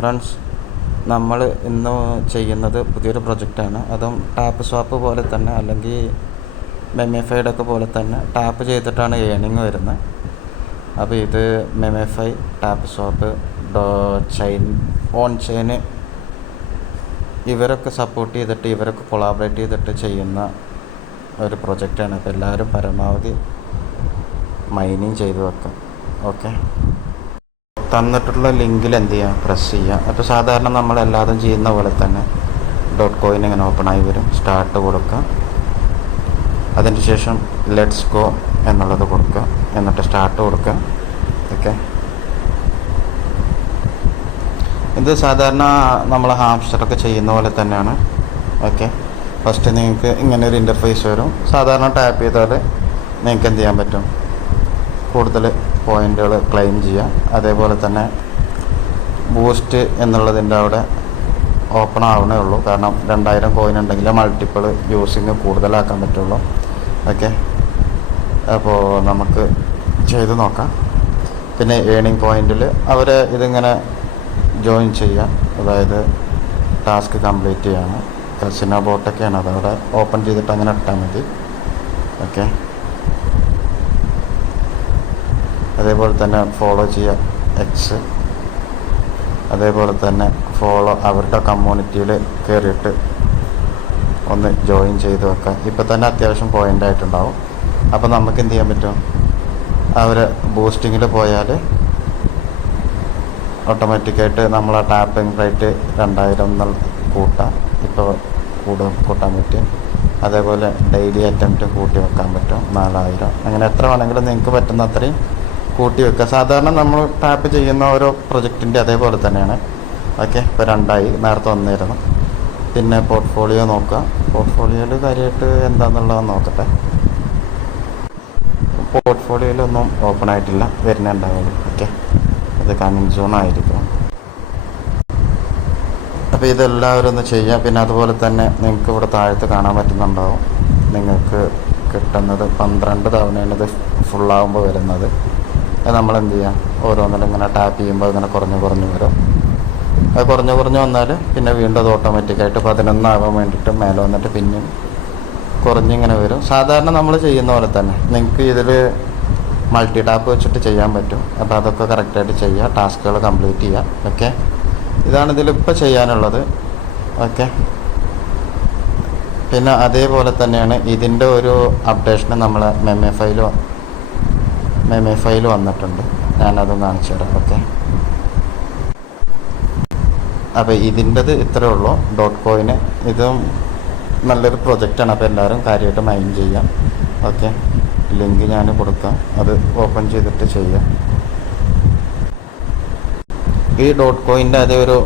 Friends, നമ്മൾ ഇന്ന് ചെയ്യുന്നത് പുതിയൊരു പ്രൊജക്റ്റാണ്. അതും ടാപ്പ് സ്വാപ്പ് പോലെ തന്നെ, അല്ലെങ്കിൽ മെമിഫൈഡൊക്കെ പോലെ തന്നെ ടാപ്പ് ചെയ്തിട്ടാണ് ഏണിങ് വരുന്നത്. അപ്പോൾ ഇത് മെമിഫൈ, ടാപ്പ് സ്വാപ്പ്, ഓൺ ചെയിൻ ഇവരൊക്കെ സപ്പോർട്ട് ചെയ്തിട്ട്, ഇവരൊക്കെ കൊളാബറേറ്റ് ചെയ്തിട്ട് ചെയ്യുന്ന ഒരു പ്രൊജക്റ്റാണ്. അപ്പോൾ എല്ലാവരും പരമാവധി മൈനിങ് ചെയ്ത് വെക്കാം. ഓക്കെ, തന്നിട്ടുള്ള ലിങ്കിൽ എന്ത് ചെയ്യുക, പ്രസ് ചെയ്യുക. അപ്പോൾ സാധാരണ നമ്മളെല്ലാതും ചെയ്യുന്ന പോലെ തന്നെ .coin ഇങ്ങനെ ഓപ്പണായി വരും. സ്റ്റാർട്ട് കൊടുക്കുക, അതിന് ശേഷം ലെറ്റ്സ് ഗോ എന്നുള്ളത് കൊടുക്കുക, എന്നിട്ട് സ്റ്റാർട്ട് കൊടുക്കുക. ഓക്കെ, ഇത് സാധാരണ നമ്മൾ ഹാംസ്റ്ററൊക്കെ ചെയ്യുന്ന പോലെ തന്നെയാണ്. ഓക്കെ, ഫസ്റ്റ് നിങ്ങൾക്ക് ഇങ്ങനെ ഒരു ഇൻ്റർഫേസ് വരും. സാധാരണ ടാപ്പ് ചെയ്താൽ നിങ്ങൾക്ക് എന്ത് ചെയ്യാൻ പറ്റും, കൂടുതൽ പോയിൻ്റുകൾ ക്ലെയിം ചെയ്യുക. അതേപോലെ തന്നെ ബൂസ്റ്റ് എന്നുള്ളതിൻ്റെ അവിടെ ഓപ്പൺ ആവണേ ഉള്ളൂ, കാരണം 2000 കോയിൻ ഉണ്ടെങ്കിൽ മൾട്ടിപ്പിൾ യൂസിങ് കൂടുതലാക്കാൻ പറ്റുള്ളൂ. ഓക്കെ, അപ്പോൾ നമുക്ക് ചെയ്ത് നോക്കാം. പിന്നെ ഏണിംഗ് പോയിൻറ്റിൽ അവർ ഇതിങ്ങനെ ജോയിൻ ചെയ്യുക, അതായത് ടാസ്ക് കംപ്ലീറ്റ് ചെയ്യാണ്. കസിനോ ബോട്ടൊക്കെയാണ് അതവിടെ ഓപ്പൺ ചെയ്തിട്ട് അങ്ങനെ ഇട്ടാൽ മതി. ഓക്കെ, അതേപോലെ തന്നെ ഫോളോ ചെയ്യുക എക്സ്, അതേപോലെ തന്നെ ഫോളോ അവരുടെ കമ്മ്യൂണിറ്റിയിൽ കയറിയിട്ട് ഒന്ന് ജോയിൻ ചെയ്ത് വെക്കാം. ഇപ്പോൾ തന്നെ അത്യാവശ്യം പോയിൻ്റ് ആയിട്ടുണ്ടാവും. അപ്പോൾ നമുക്ക് എന്ത് ചെയ്യാൻ പറ്റും, അവർ ബൂസ്റ്റിങ്ങിൽ പോയാൽ ഓട്ടോമാറ്റിക്കായിട്ട് നമ്മൾ ആ ടാപ്പിംഗ് റേറ്റ് 2000 കൂട്ടാം. ഇപ്പോൾ കൂട്ടാൻ പറ്റും. അതേപോലെ ഡെയിലി അറ്റംപ്റ്റ് കൂട്ടി വെക്കാൻ പറ്റും 4000. അങ്ങനെ എത്ര വേണമെങ്കിലും നിങ്ങൾക്ക് പറ്റുന്ന അത്രയും കൂട്ടി വെക്കുക. സാധാരണ നമ്മൾ ടാപ്പ് ചെയ്യുന്ന ഓരോ പ്രൊജക്റ്റിൻ്റെ അതേപോലെ തന്നെയാണ്. ഓക്കെ, ഇപ്പോൾ 2 നേരത്തെ വന്നിരുന്നു. പിന്നെ പോർട്ട്ഫോളിയോ നോക്കുക. പോർട്ട്ഫോളിയോയിൽ കാര്യമായിട്ട് എന്താണെന്നുള്ളത് നോക്കട്ടെ. പോർട്ട്ഫോളിയോയിലൊന്നും ഓപ്പൺ ആയിട്ടില്ല, വരുന്നുണ്ടാവുള്ളൂ. ഓക്കെ, ഇത് കമ്മിങ് സൂൺ ആയിരിക്കും. അപ്പോൾ ഇതെല്ലാവരും ഒന്ന് ചെയ്യുക. പിന്നെ അതുപോലെ തന്നെ നിങ്ങൾക്ക് ഇവിടെ താഴത്ത് കാണാൻ പറ്റുന്നുണ്ടാവും, നിങ്ങൾക്ക് കിട്ടുന്നത് 12 തവണയാണ് ഇത് ഫുള്ളാകുമ്പോൾ വരുന്നത്. അത് നമ്മളെന്ത് ചെയ്യുക, ഓരോന്നിലും ഇങ്ങനെ ടാപ്പ് ചെയ്യുമ്പോൾ ഇങ്ങനെ കുറഞ്ഞ് വരും. അത് കുറഞ്ഞ് വന്നാൽ പിന്നെ വീണ്ടും അത് ഓട്ടോമാറ്റിക്കായിട്ട് 11 ആവാൻ വേണ്ടിയിട്ട് മേലെ വന്നിട്ട് പിന്നെയും കുറഞ്ഞിങ്ങനെ വരും. സാധാരണ നമ്മൾ ചെയ്യുന്ന പോലെ തന്നെ നിങ്ങൾക്ക് ഇതിൽ മൾട്ടി ടാപ്പ് വെച്ചിട്ട് ചെയ്യാൻ പറ്റും. അപ്പോൾ അതൊക്കെ കറക്റ്റായിട്ട് ചെയ്യുക, ടാസ്കുകൾ കംപ്ലീറ്റ് ചെയ്യുക. ഓക്കെ, ഇതാണ് ഇതിലിപ്പോൾ ചെയ്യാനുള്ളത്. ഓക്കെ, പിന്നെ അതേപോലെ തന്നെയാണ് ഇതിൻ്റെ ഒരു അപ്ഡേഷൻ നമ്മൾ മെമിഫൈൽ വന്നിട്ടുണ്ട്. ഞാനതും കാണിച്ചു തരാം. ഓക്കെ, അപ്പോൾ ഇതിൻ്റെത് ഇത്രയേ ഉള്ളൂ. .coin ഇതും നല്ലൊരു പ്രൊജക്റ്റാണ്. അപ്പോൾ എല്ലാവരും കാര്യമായിട്ട് മൈൻഡ് ചെയ്യാം. ഓക്കെ, ലിങ്ക് ഞാൻ കൊടുക്കാം, അത് ഓപ്പൺ ചെയ്തിട്ട് ചെയ്യാം. ഈ .coinൻ്റെ അതേ ഒരു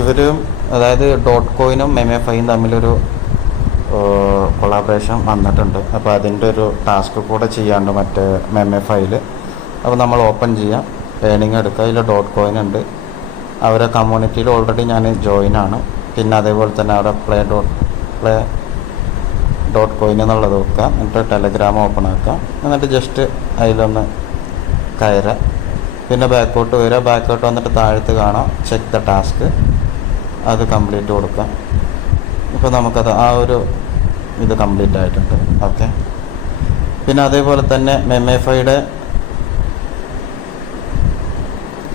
ഇവരും, അതായത് .coinഉം മെമിഫൈയും തമ്മിലൊരു കൊളാബറേഷൻ വന്നിട്ടുണ്ട്. അപ്പോൾ അതിൻ്റെ ഒരു ടാസ്ക് കൂടെ ചെയ്യാണ്ട് മറ്റേ മെമിഫൈൽ. അപ്പോൾ നമ്മൾ ഓപ്പൺ ചെയ്യാം, ഏണിങ് എടുക്കുക. അതിൽ .coin ഉണ്ട്. അവരെ കമ്മ്യൂണിറ്റിയിൽ ഓൾറെഡി ഞാൻ ജോയിനാണ്. പിന്നെ അതേപോലെ തന്നെ അവിടെ പ്ലേ .coin എന്നുള്ളത് വെക്കുക. എന്നിട്ട് ടെലഗ്രാം ഓപ്പൺ ആക്കുക. എന്നിട്ട് ജസ്റ്റ് അതിലൊന്ന് കയറുക. പിന്നെ ബാക്കോട്ട് വരിക. ബാക്കോട്ട് വന്നിട്ട് താഴത്ത് കാണാം ചെക്ക് ദ ടാസ്ക്, അത് കംപ്ലീറ്റ് കൊടുക്കുക. ഇപ്പോൾ നമുക്കത് ആ ഒരു ഇത് കംപ്ലീറ്റ് ആയിട്ടുണ്ട്. ഓക്കെ, പിന്നെ അതേപോലെ തന്നെ മെമിഫൈയുടെ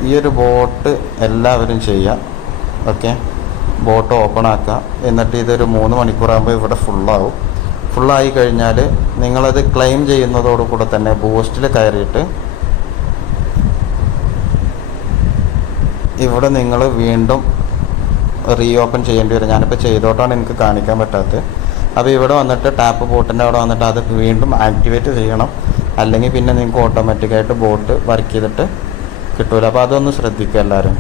ഈ ഒരു ബോട്ട് എല്ലാവരും ചെയ്യുക. ഓക്കെ, ബോട്ട് ഓപ്പൺ ആക്കുക. എന്നിട്ട് ഇതൊരു 3 മണിക്കൂറാകുമ്പോൾ ഇവിടെ ഫുള്ളായി കഴിഞ്ഞാൽ നിങ്ങളത് ക്ലെയിം ചെയ്യുന്നതോടുകൂടെ തന്നെ ബൂസ്റ്റിൽ കയറിയിട്ട് ഇവിടെ നിങ്ങൾ വീണ്ടും റീഓപ്പൺ ചെയ്യേണ്ടി വരും. ഞാനിപ്പോൾ ചെയ്തോട്ടാണ് എനിക്ക് കാണിക്കാൻ പറ്റാത്തത്. അപ്പോൾ ഇവിടെ വന്നിട്ട് ടാപ്പ് ബോട്ടിൻ്റെ അവിടെ വന്നിട്ട് അത് വീണ്ടും ആക്ടിവേറ്റ് ചെയ്യണം, അല്ലെങ്കിൽ പിന്നെ നിങ്ങൾക്ക് ഓട്ടോമാറ്റിക്കായിട്ട് ബോട്ട് വർക്ക് ചെയ്തിട്ട് കിട്ടൂല. അപ്പോൾ അതൊന്ന് ശ്രദ്ധിക്കുക എല്ലാവരും.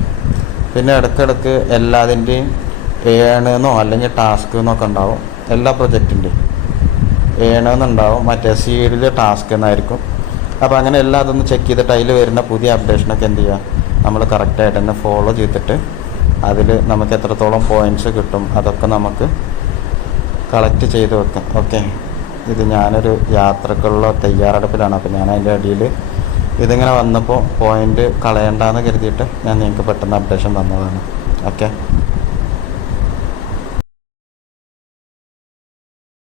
പിന്നെ ഇടയ്ക്കിടയ്ക്ക് എല്ലാതിൻ്റെയും ഏണെന്നോ അല്ലെങ്കിൽ ടാസ്ക് എന്നൊക്കെ ഉണ്ടാവും. എല്ലാ പ്രൊജക്റ്റിൻ്റെയും ഏണെന്നുണ്ടാവും, മറ്റേ സീഡിൽ ടാസ്ക് എന്നായിരിക്കും. അപ്പോൾ അങ്ങനെ എല്ലാം അതൊന്ന് ചെക്ക് ചെയ്തിട്ട് അതിൽ വരുന്ന പുതിയ അപ്ഡേഷനൊക്കെ എന്ത് ചെയ്യുക, നമ്മൾ കറക്റ്റായിട്ട് തന്നെ ഫോളോ ചെയ്തിട്ട് അതിൽ നമുക്ക് എത്രത്തോളം പോയിൻറ്റ്സ് കിട്ടും അതൊക്കെ നമുക്ക് കളക്ട് ചെയ്ത് വെക്കാം. ഓക്കെ, ഇത് ഞാനൊരു യാത്രക്കുള്ള തയ്യാറെടുപ്പിലാണ്. അപ്പോൾ ഞാൻ അതിൻ്റെ അടിയിൽ ഇതിങ്ങനെ വന്നപ്പോൾ പോയിൻ്റ് കളയണ്ടെന്ന് കരുതിയിട്ട് ഞാൻ നിങ്ങൾക്ക് പെട്ടെന്ന് അപ്ഡേഷൻ തന്നതാണ്. ഓക്കെ.